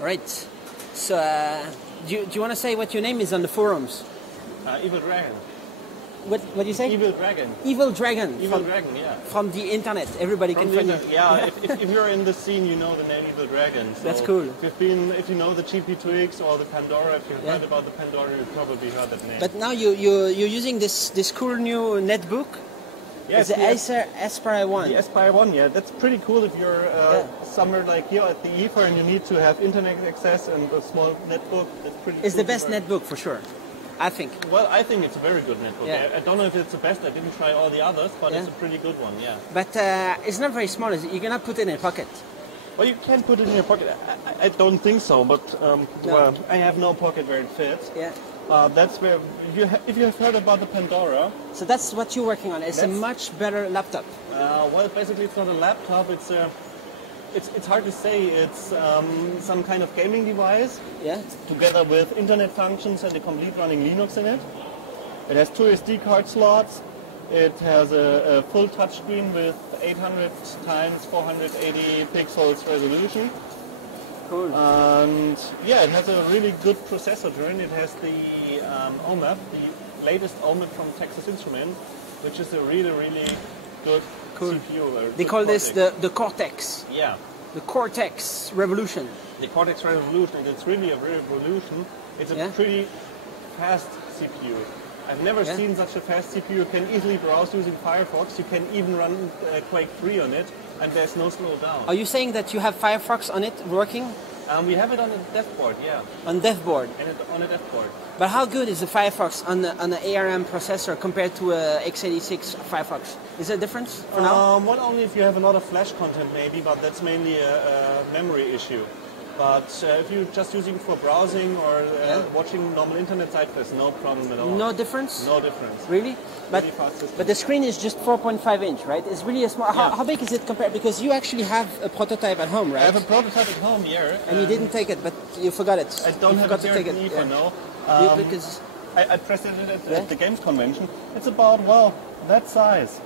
Right. So, do you want to say what your name is on the forums? EvilDragon. What do you say? EvilDragon. EvilDragon. EvilDragon, yeah. From the internet, everybody can find it. Yeah, if you're in the scene, you know the name EvilDragon. So that's cool. If you know the GP Twigs or the Pandora, if you've heard about the Pandora, you've probably heard that name. But now you're using this cool new netbook. Yeah, the Aspire 1. The Aspire 1, yeah, that's pretty cool if you're somewhere like here at the IFA and you need to have internet access and a small netbook. That's pretty cool. It's the best netbook for sure, I think. Well, I think it's a very good netbook. Yeah. I don't know if it's the best. I didn't try all the others, but it's a pretty good one, yeah. But it's not very small, is it? You cannot put it in a pocket. Well, you can put it in your pocket. I don't think so, but well, I have no pocket where it fits. Yeah. That's where, if you have heard about the Pandora. So that's what you're working on. It's a much better laptop. Well, basically it's not a laptop. It's hard to say. It's some kind of gaming device. Yeah. Together with internet functions and a complete running Linux in it. It has 2 SD card slots. It has a full touchscreen with 800 times 480 pixels resolution. Cool. And yeah, it has a really good processor joint. It has the OMAP, the latest OMAP from Texas Instruments, which is a really, really good CPU. They call this the Cortex. Yeah. The Cortex Revolution. The Cortex Revolution, and it's really a revolution. It's a pretty fast CPU. I've never seen such a fast CPU. You can easily browse using Firefox. You can even run Quake 3 on it, and there's no slowdown. Are you saying that you have Firefox on it working? We have it on a dev board, yeah. On dev board? On a dev board. But how good is the Firefox on the ARM processor compared to a x86 Firefox? Is there a difference for now? Well, only if you have a lot of flash content maybe, but that's mainly a memory issue. But if you're just using for browsing or watching normal internet sites, there's no problem at all. No difference? No difference. Really? But the screen is just 4.5 inch, right? It's really a small... How big is it compared? Because you actually have a prototype at home, right? I have a prototype at home, yeah. And you didn't take it, but you forgot it. I don't have it there at the IFA, no. Because I presented it at the Games Convention. It's about, well, that size.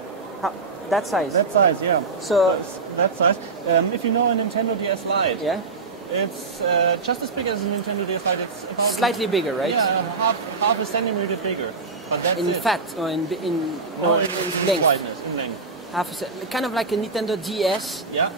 That size? That size, yeah. So... That size. If you know a Nintendo DS Lite... Yeah? It's just as big as a Nintendo DS Lite. It's about slightly bigger, right? Yeah, half a centimeter bigger. But that's in it. fat or in length? Wideness, in length. Kind of like a Nintendo DS. Yeah.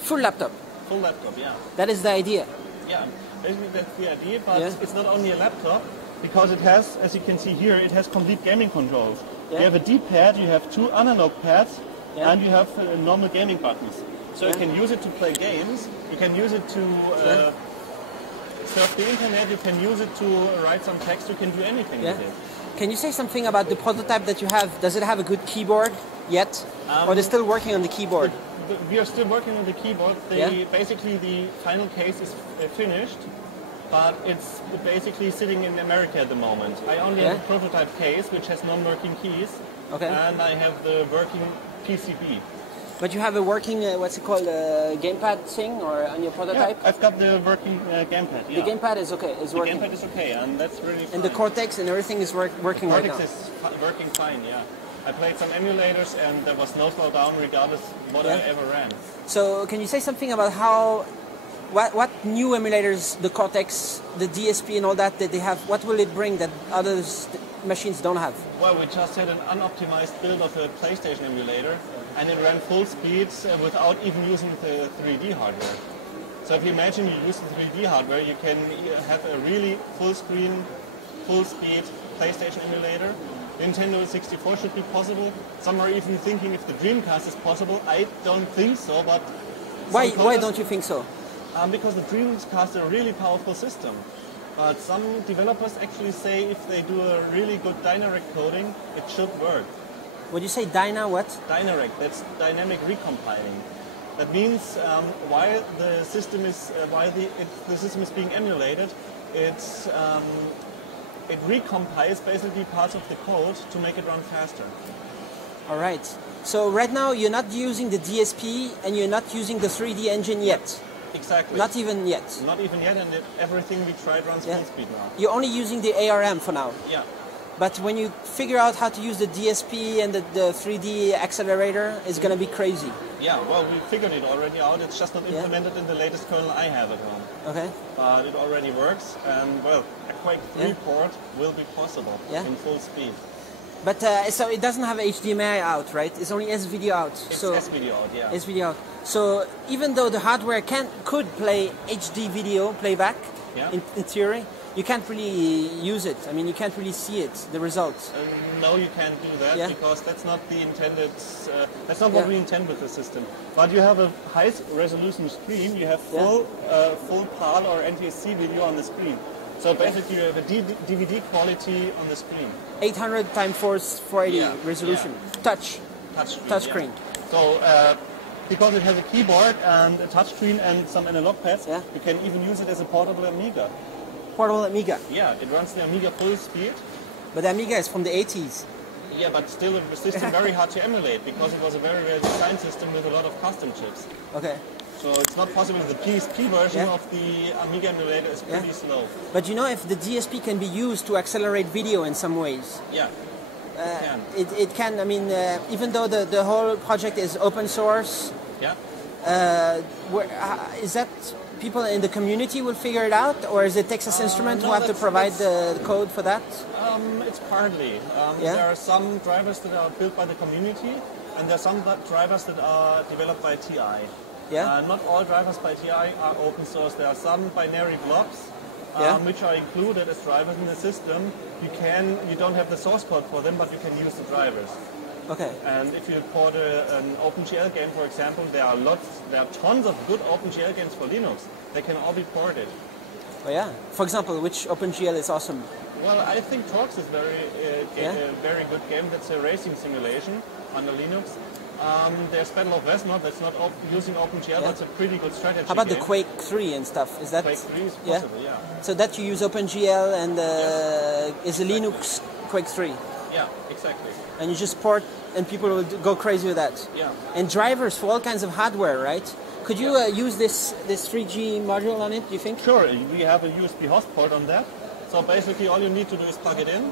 Full laptop. Full laptop, yeah. That is the idea. Yeah, basically that's the idea. But it's not only a laptop because it has, as you can see here, it has complete gaming controls. Yeah. You have a D-pad, you have 2 analog pads, and you have normal gaming buttons. So you can use it to play games, you can use it to surf the internet, you can use it to write some text, you can do anything with it. Can you say something about the prototype that you have? Does it have a good keyboard yet? Or they're still working on the keyboard? We are still working on the keyboard. Basically, the final case is finished, but it's basically sitting in America at the moment. I only have a prototype case, which has non-working keys, and I have the working PCB. But you have a working, what's it called, gamepad thing or on your prototype? Yeah, I've got the working gamepad, The gamepad is okay, is working? The gamepad is okay, and that's really fine. And the Cortex and everything is working right now? The Cortex is working fine, yeah. I played some emulators and there was no slowdown regardless what I ever ran. So can you say something about what new emulators, the Cortex, the DSP and all that they have, what will it bring that other machines don't have? Well, we just had an unoptimized build of a PlayStation emulator and it ran full speeds without even using the 3D hardware. So if you imagine you use the 3D hardware, you can have a really full screen, full speed PlayStation emulator. Nintendo 64 should be possible. Some are even thinking if the Dreamcast is possible. I don't think so, but... Why don't you think so? Because the Dreamcast is a really powerful system. But some developers actually say if they do a really good Dynarect coding, it should work. Would you say Dyna what? Dynarect, that's dynamic recompiling. That means while the system is being emulated, it recompiles basically parts of the code to make it run faster. All right. So right now you're not using the DSP and you're not using the 3D engine yet. Exactly. Not even yet. Not even yet, and everything we tried runs full speed now. You're only using the ARM for now. Yeah. But when you figure out how to use the DSP and the 3D accelerator, it's going to be crazy. Yeah, well, we figured it already out. It's just not implemented in the latest kernel I have at home. Okay. But it already works, and well, a Quake 3 port will be possible in full speed. But so it doesn't have HDMI out, right? It's only SVD out. It's so SVD out, yeah. SVD out. So even though the hardware could play HD video playback, in theory, you can't really use it. I mean, you can't really see it, the results. No, you can't do that because that's not the intended. That's not what we intend with the system. But you have a high-resolution screen. You have full PAL or NTSC video on the screen. So basically, you have a DVD quality on the screen. 800 x 480 resolution. Touch screen. So because it has a keyboard and a touchscreen and some analog pads, you can even use it as a portable Amiga. Portable Amiga. Yeah, it runs the Amiga full speed. But the Amiga is from the 80s. Yeah, but still a system very hard to emulate because it was a very well-designed system with a lot of custom chips. Okay. So it's not possible. The PSP version of the Amiga emulator is pretty slow. But you know, if the DSP can be used to accelerate video in some ways. Yeah, it can. I mean, even though the whole project is open source. Yeah. Is that people in the community will figure it out, or is it Texas Instruments who have to provide the code for that? It's partly. There are some drivers that are built by the community, and there are some drivers that are developed by TI. Not all drivers by TI are open source. There are some binary blobs which are included as drivers in the system. You don't have the source code for them, but you can use the drivers. Okay. And if you port an OpenGL game, for example, there are tons of good OpenGL games for Linux. They can all be ported. Oh yeah. For example, which OpenGL is awesome? Well, I think Torx is a very good game. That's a racing simulation under Linux. There's Battle of Westmont that's not using OpenGL. That's a pretty good strategy. How about game. the Quake 3 and stuff? Is that Quake 3 is possible? Yeah. So that you use OpenGL and is a Linux Quake 3. Yeah, exactly. And you just port, and people will go crazy with that. Yeah. And drivers for all kinds of hardware, right? Could you use this 3G module on it, do you think? Sure, we have a USB host port on that. So basically all you need to do is plug it in.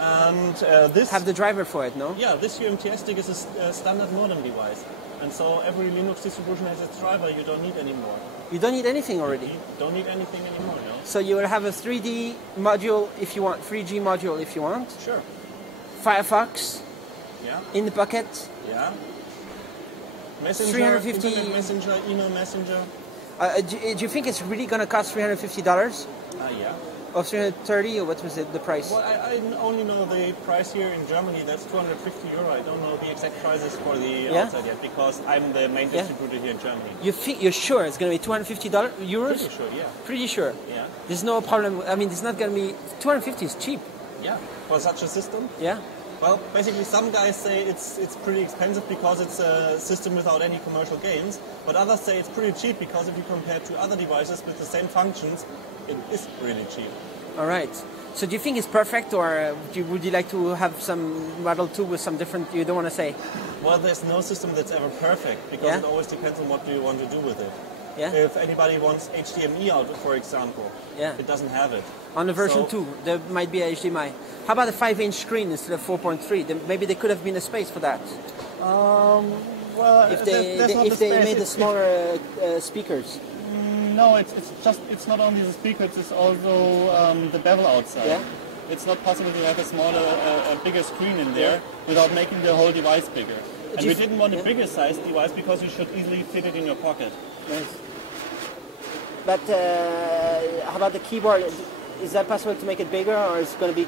And this... Have the driver for it, no? Yeah, this UMTS stick is a standard modem device. And so every Linux distribution has its driver. You don't need anymore. You don't need anything already? You don't need anything anymore, no. So you will have a 3D module if you want, 3G module if you want. Sure. Firefox. Yeah. In the pocket. Yeah. Messenger, 350. Internet Messenger, email messenger. Do you think it's really going to cost $350? Yeah. Or 330, or what was it, the price? Well, I only know the price here in Germany. That's €250. I don't know the exact prices for the outside yet because I'm the main distributor here in Germany. You're sure it's going to be $250 euros? Pretty sure, yeah. Pretty sure? Yeah. There's no problem. I mean, it's not going to be... 250 is cheap. Yeah, for such a system? Yeah. Well, basically some guys say it's pretty expensive because it's a system without any commercial games, but others say it's pretty cheap because if you compare to other devices with the same functions, it is really cheap. All right. So do you think it's perfect, or would you like to have some Model 2 with some different... You don't want to say? Well, there's no system that's ever perfect because it always depends on what you want to do with it. Yeah. If anybody wants HDMI out, for example, it doesn't have it. On the version 2, there might be a HDMI. How about a 5-inch screen instead of 4.3? Maybe there could have been a space for that. Well, if they made the smaller speakers. No, it's not only the speakers; it's also the bevel outside. Yeah. It's not possible to have a bigger screen in there without making the whole device bigger. And we didn't want a bigger size device because you should easily fit it in your pocket. Yes. But how about the keyboard? Is that possible to make it bigger, or is it going to be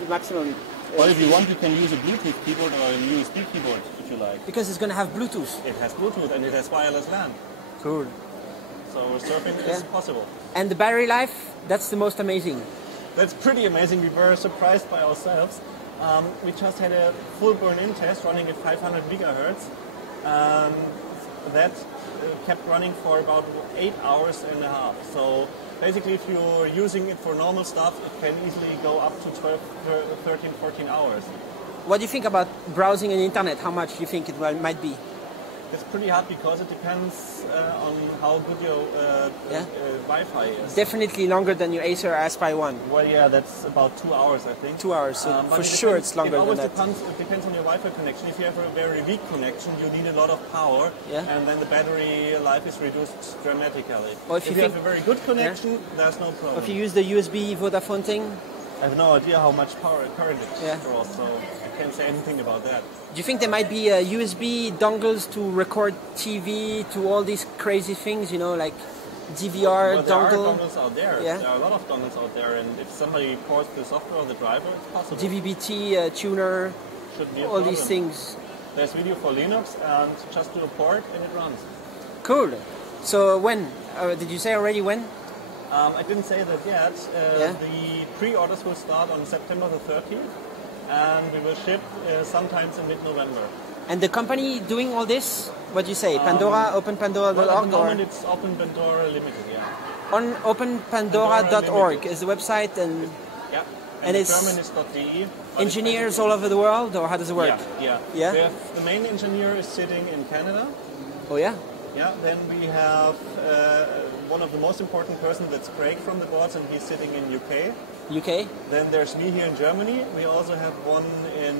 the maximum? Well, if you want, you can use a Bluetooth keyboard or a USB keyboard, if you like. Because it's going to have Bluetooth. It has Bluetooth and it has wireless LAN. Cool. So surfing is possible. And the battery life, that's the most amazing. That's pretty amazing. We were surprised by ourselves. We just had a full burn-in test running at 500 megahertz. That kept running for about 8 hours and a half. So basically, if you're using it for normal stuff, it can easily go up to 12, 13, 14 hours. What do you think about browsing on the internet? How much do you think it might be? It's pretty hard because it depends on how good your Wi-Fi is. Definitely longer than your Acer Aspire 1. Well, yeah, that's about 2 hours, I think. 2 hours, so for sure it's longer than that. It depends on your Wi-Fi connection. If you have a very weak connection, you need a lot of power, and then the battery life is reduced dramatically. Or if you have a very good connection, there's no problem. If you use the USB Vodafone thing? I have no idea how much power current it draws, so I can't say anything about that. Do you think there might be USB dongles to record TV, to all these crazy things, you know, like DVR there dongle? There are dongles out there. Yeah. There are a lot of dongles out there, and if somebody ports the software or the driver, it's possible. DVB-T, tuner, should be a all problem. these things. There's video for Linux, and just do a port and it runs. Cool. So when? Did you say already when? I didn't say that yet. The pre-orders will start on September the 30th, and we will ship sometimes in mid-November. And the company doing all this? What do you say? Pandora, OpenPandora.org? Well, at the moment it's Open Pandora Limited, yeah. On OpenPandora.org is the website, and yeah. And in it's German is .de. engineers all over the world, or how does it work? Yeah. The main engineer is sitting in Canada. Oh yeah? Yeah, then we have one of the most important persons, that's Craig from the boards, and he's sitting in UK. UK? Then there's me here in Germany. We also have one in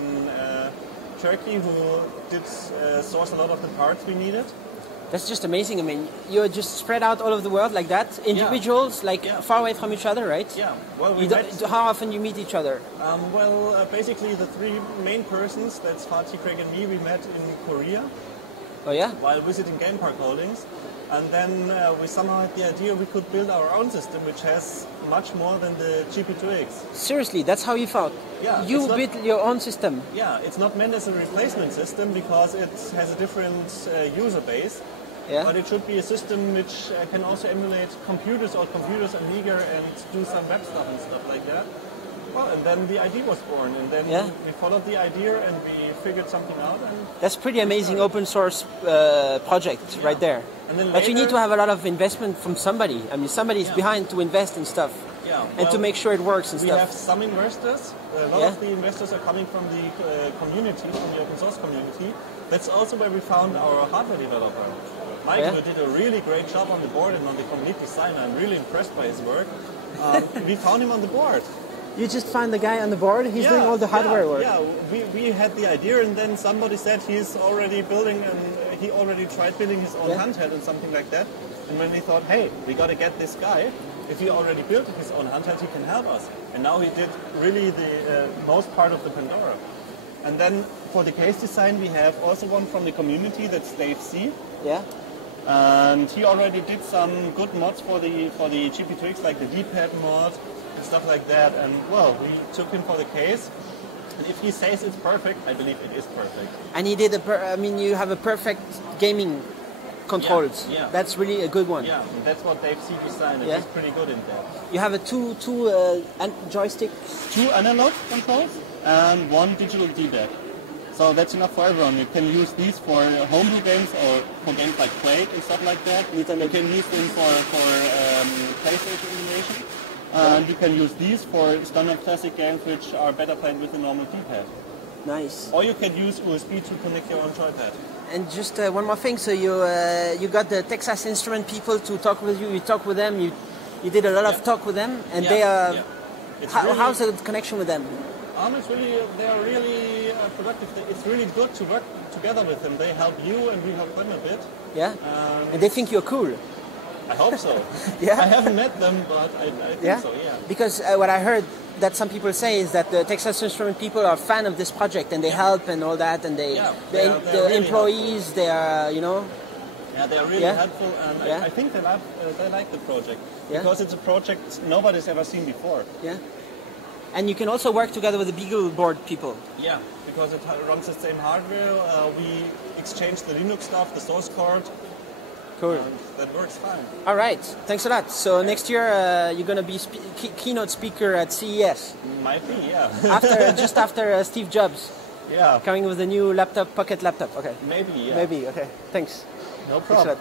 Turkey who did source a lot of the parts we needed. That's just amazing. I mean, you're just spread out all over the world like that, individuals, far away from each other, right? Yeah. Well, how often you meet each other? Basically the three main persons, that's Fatih, Craig and me, we met in Korea. Oh yeah? While visiting Game Park Holdings. And then we somehow had the idea we could build our own system, which has much more than the GP2X. Seriously, that's how you thought? Yeah. You built your own system? Yeah, it's not meant as a replacement system because it has a different user base. Yeah. But it should be a system which can also emulate computers or computers Amiga and do some web stuff and stuff like that. Well, and then the idea was born, and then we followed the idea and we figured something out. And that's pretty amazing open source project right there. And then but you need to have a lot of investment from somebody. I mean, somebody's behind to invest in stuff. Yeah. And to make sure it works and stuff. We have some investors. A lot of the investors are coming from the community, from the open source community. That's also where we found our hardware developer. Mike, who did a really great job on the board and on the complete design. I'm really impressed by his work. We found him on the board. You just find the guy on the board? He's doing all the hardware work? Yeah, we had the idea, and then somebody said he's already building, and he already tried building his own handheld and something like that. And when we thought, hey, we got to get this guy, if he already built his own handheld, he can help us. And now he did really the most part of the Pandora. And then for the case design, we have also one from the community, that's Dave C. Yeah. And he already did some good mods for the GP2X, like the D-pad mod and stuff like that. And well, we took him for the case. And if he says it's perfect, I believe it is perfect. And he did you have a perfect gaming controls. Yeah. That's really a good one. Yeah, and that's what Dave C designed, and he's pretty good in that. You have a two joysticks? 2 analog controls and 1 digital D-pad. So that's enough for everyone. You can use these for homebrew games or for games like Quake and stuff like that. You can use them for PlayStation emulation. And you can use these for standard classic games which are better played with a normal D-pad. Nice. Or you can use USB to connect your own joypad. And just one more thing. So you got the Texas Instruments people to talk with you. You talk with them. You did a lot of talk with them, and they are. How's the connection with them? They are really productive. It's really good to work together with them. They help you and we help them a bit. Yeah. And they think you're cool. I hope so. I haven't met them, but I think so. Yeah. Because what I heard that some people say is that the Texas Instruments people are fan of this project and they help and all that, and the really employees helpful. They are Yeah, they are really helpful, and I think they like the project because it's a project nobody's ever seen before. Yeah. And you can also work together with the Beagle board people. Yeah, because it runs the same hardware. We exchange the Linux stuff, the source code. Cool. And that works fine. All right. Thanks a lot. So next year you're going to be keynote speaker at CES. Might be, yeah. just after Steve Jobs. Yeah. Coming with a new laptop, pocket laptop. Okay. Maybe, yeah. Maybe. Okay. Thanks. No problem.